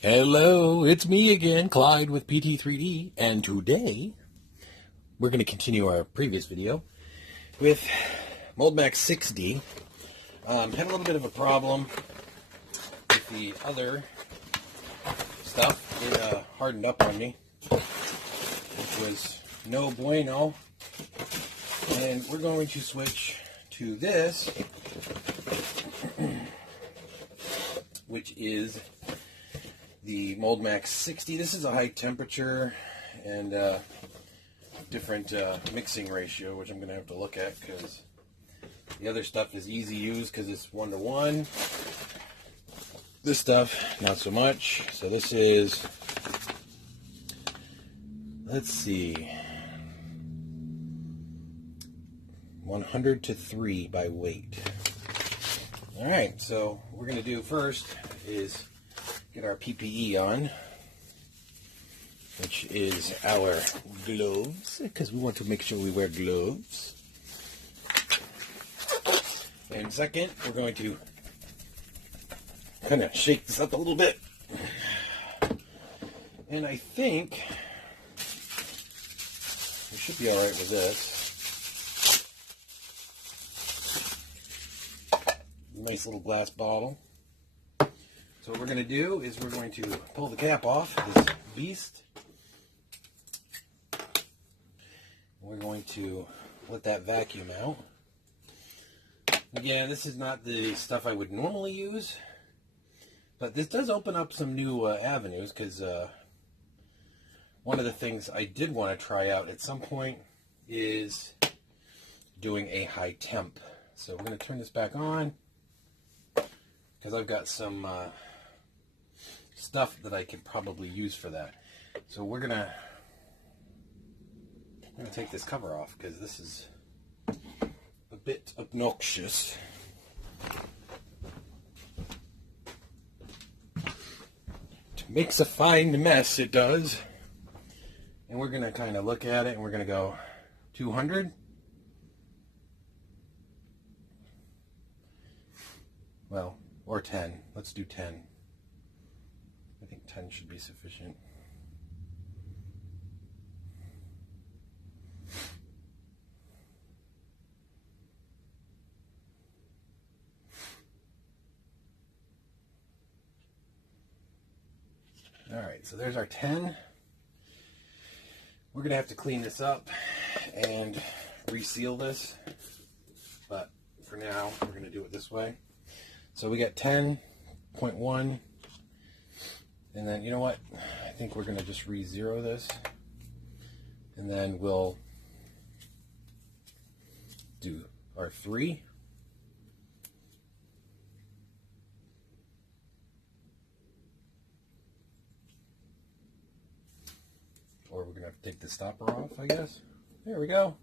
Hello, it's me again, Clyde with PT3D, and today we're going to continue our previous video with Moldmax 6D. Had a little bit of a problem with the other stuff. It hardened up on me, which was no bueno, and we're going to switch to this, which is the Moldmax 60. This is a high temperature and different mixing ratio, which I'm going to have to look at because the other stuff is easy use because it's 1-to-1. This stuff, not so much. So this is, let's see, 100-to-3 by weight. All right, so what we're going to do first is get our PPE on, which is our gloves, because we want to make sure we wear gloves. And second, we're going to kind of shake this up a little bit. And I think we should be all right with this. Nice little glass bottle. So what we're going to do is we're going to pull the cap off this beast. We're going to let that vacuum out. Again, this is not the stuff I would normally use, but this does open up some new avenues because one of the things I did want to try out at some point is doing a high temp. So we're going to turn this back on because I've got some stuff that I could probably use for that. So I'm gonna take this cover off because this is a bit obnoxious. It makes a fine mess, it does. And we're gonna kind of look at it and we're gonna go 200. Well, or 10. Let's do 10. I think 10 should be sufficient. All right, so there's our 10. We're going to have to clean this up and reseal this, but for now, we're going to do it this way. So we got 10.1. And then, you know what? I think we're going to just re-zero this. And then we'll do our 3. Or we're going to have to take the stopper off, I guess. There we go.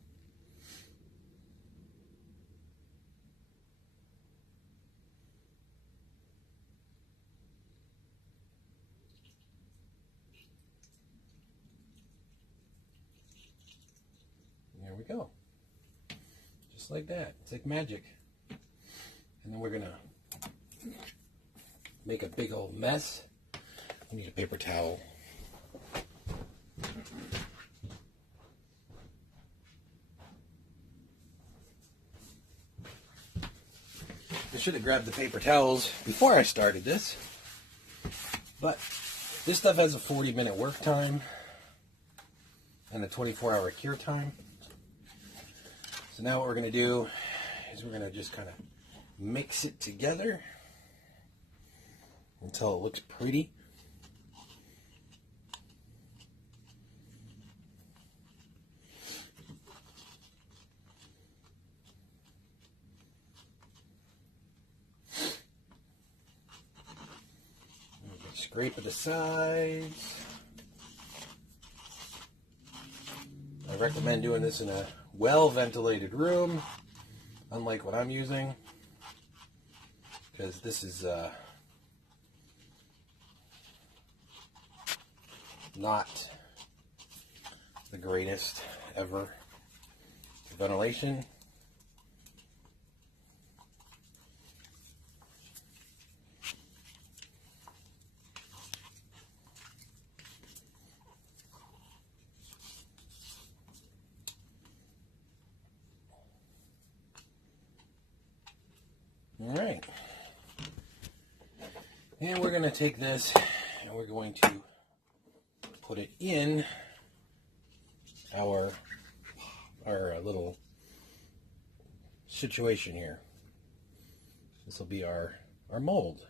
There we go. Just like that. It's like magic. And then we're going to make a big old mess. We need a paper towel. I should have grabbed the paper towels before I started this. But this stuff has a 40-minute work time and a 24-hour cure time. So now what we're going to do is we're going to just kind of mix it together until it looks pretty. Scrape at the sides. I recommend doing this in a well-ventilated room, unlike what I'm using, because this is not the greatest ever for ventilation. Alright. And we're going to take this and we're going to put it in our little situation here. This will be our mold.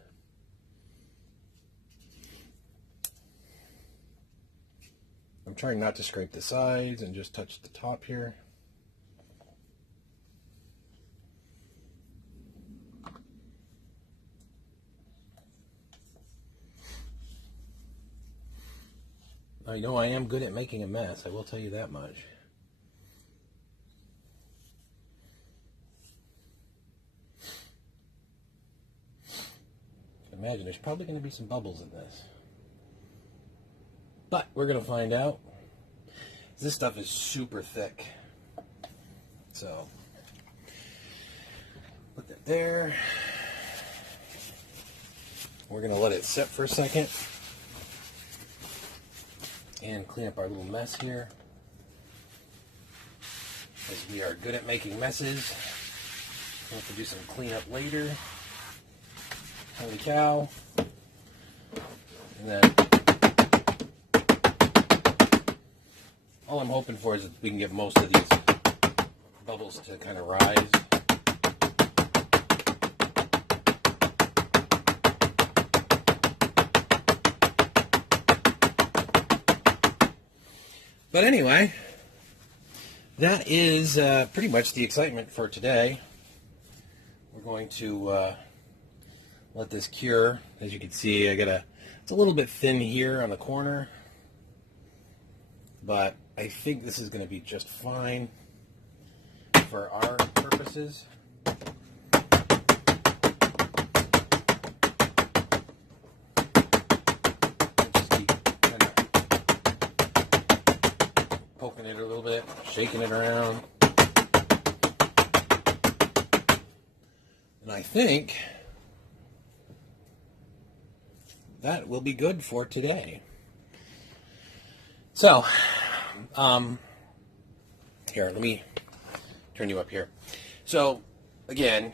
I'm trying not to scrape the sides and just touch the top here. I know I am good at making a mess, I will tell you that much. I imagine there's probably going to be some bubbles in this. But we're going to find out. This stuff is super thick. So, put that there. We're going to let it sit for a second. And clean up our little mess here. As we are good at making messes. We'll have to do some cleanup later. Holy cow. And then all I'm hoping for is that we can get most of these bubbles to kind of rise. But anyway, that is pretty much the excitement for today. We're going to let this cure. As you can see, it's a little bit thin here on the corner, but I think this is going to be just fine for our purposes. Poking it a little bit, shaking it around. And I think that will be good for today. So, here, let me turn you up here. So, again,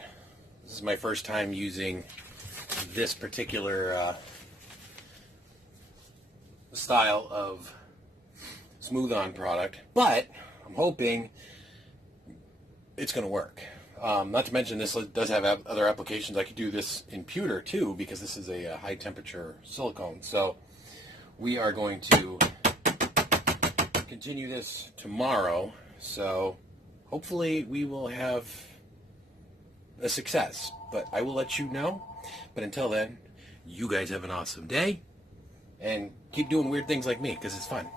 this is my first time using this particular style of Smooth-On product, but I'm hoping it's going to work. Not to mention this does have other applications. I could do this in pewter too, because this is a high temperature silicone. So we are going to continue this tomorrow. So hopefully we will have a success, but I will let you know. But until then, you guys have an awesome day and keep doing weird things like me, because it's fun.